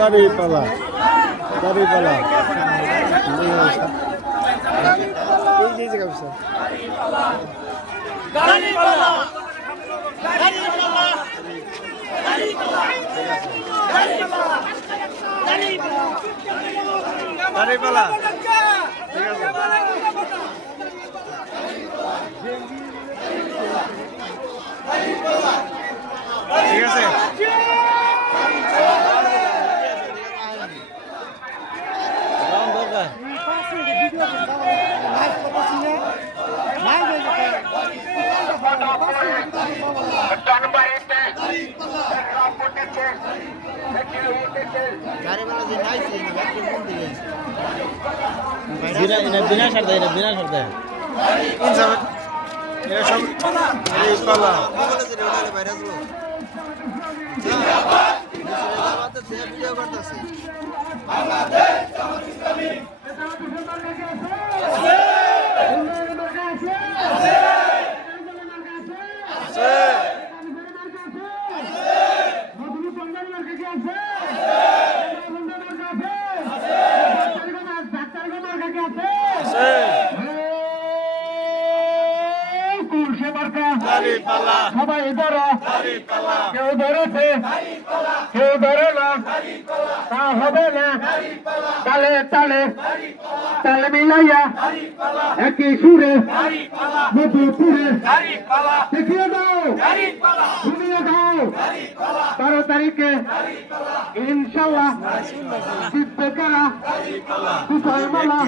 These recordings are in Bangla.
দাঁড়িপালা দাঁড়িপালা এই যে জায়গা দাঁড়িপালা ঠিক আছে ঠিক আছে বিনা শর্তে সবাই ধরো কেউ ধরেছে কেউ ধরে না তা হবে না তালে তালে তালে মিলাইয়া একই সুরে মধুপুরে দেখিয়ে দাও শুনিয়ে দাও 12 তারিখে ইনশাল্লাহ জিতবে কারা বিজয় মালা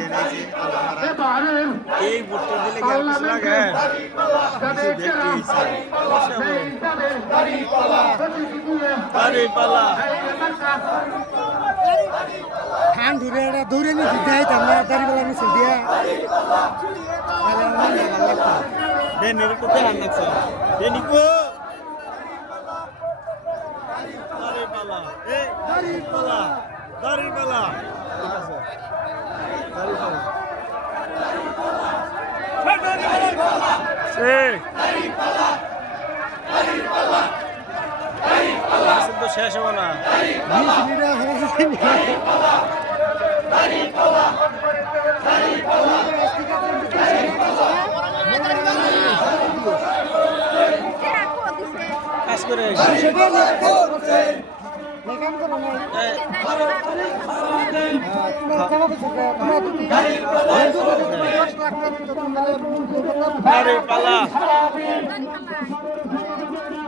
এবারের পার্লামেন্টে খান ধরে দৌড়ে নিয়ে দেয় আমরা দাঁড়িয়ে মিছিল দিয়ে তো শেষ হবে না কাজ করে পালা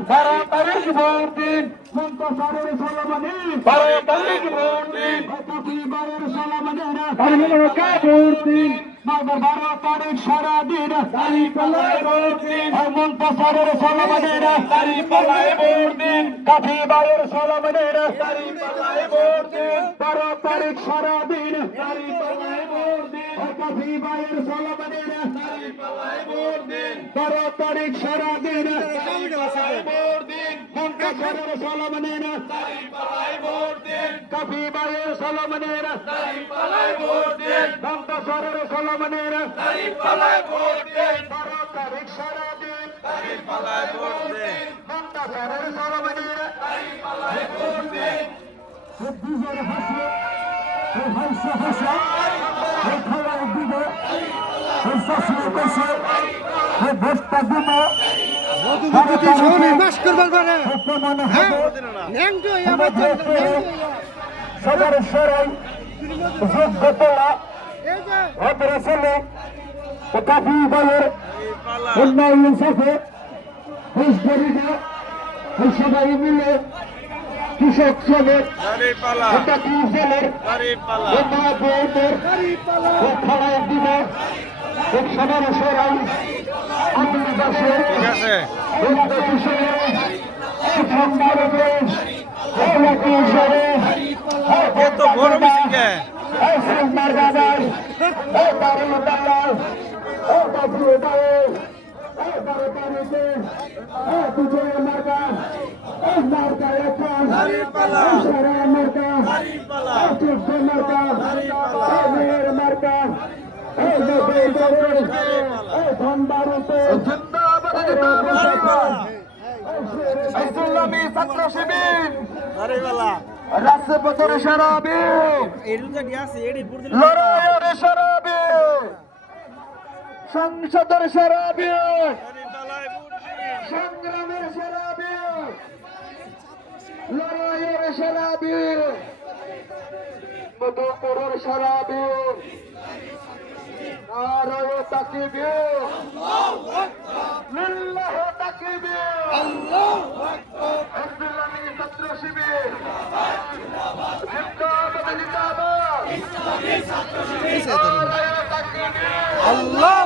12 তারিখ ভোট দিন মন্তসারের সলমানি 12 তারিখ ভোট দিন কতিবারের সলমানিরা কারমিলকে ভোট দিন 12 তারিখ সারা দিন দাঁড়িপাল্লায় ভোট দিন মন্তসারের সলমানিরা দাঁড়িপাল্লায় ভোট দিন কতিবারের সলমানিরা দাঁড়িপাল্লায় ভোট দিন 12 তারিখ সারা দিন দাঁড়িপাল্লায় ভোট দিন কতিবারের সলমানিরা দাঁড়িপাল্লায় ভোট দিন 12 তারিখ সারা দিন ভোট দিন মন্তসারের সলমানিরা দাঁড়িপাল্লায় ভোট দিন কতিবারের সলমানিরা দাঁড়িপাল্লায় ভোট দিন মন্তসারের সলমানিরা দাঁড়িপাল্লায় ভোট দিন 12 তারিখ সারা দিন দাঁড়িপাল্লায় ভোট দিন মন্তসারের সলমানিরা দাঁড়িপাল্লায় ভোট দিন বুঝার হাসি এই হাসি হাসি এই খেলার দিবে এই শাসন দেশে এই ভোটটা দিবে বাস করবার পারে হ্যাঁ সবার সরাই যোগ্যতা ভদ্রসলে ও কাফি বলের উন্নয়ন সাথে হুঁশবাড়িরা সবাই মিলে কৃষক শ্রমিক কাফি জেলের ও মা বোনের ও খাড়াই দিবে সবার সরাই আমির দাসের কত বড় মিছিল ছাত্র শিবির রাজপথের শরাবি এরু যে আছে এডি বুড়দিল লড়াইয়ের শরাবি সংসদের শরাবি দাড়ি পাল্লায় বুড়দি সংগ্রামের শরাবি লড়াইয়ের শরাবি মধুপুরের শরাবি নারায়ে তাকবীর লিল্লাহি তাকবীর আল্লাহু আকবার হিজবুল্লাহি ছাত্র শিবির জিন্দাবাদ জিন্দাবাদ ইসলামী ছাত্র শিবির নারায়ে তাকবীর আল্লাহ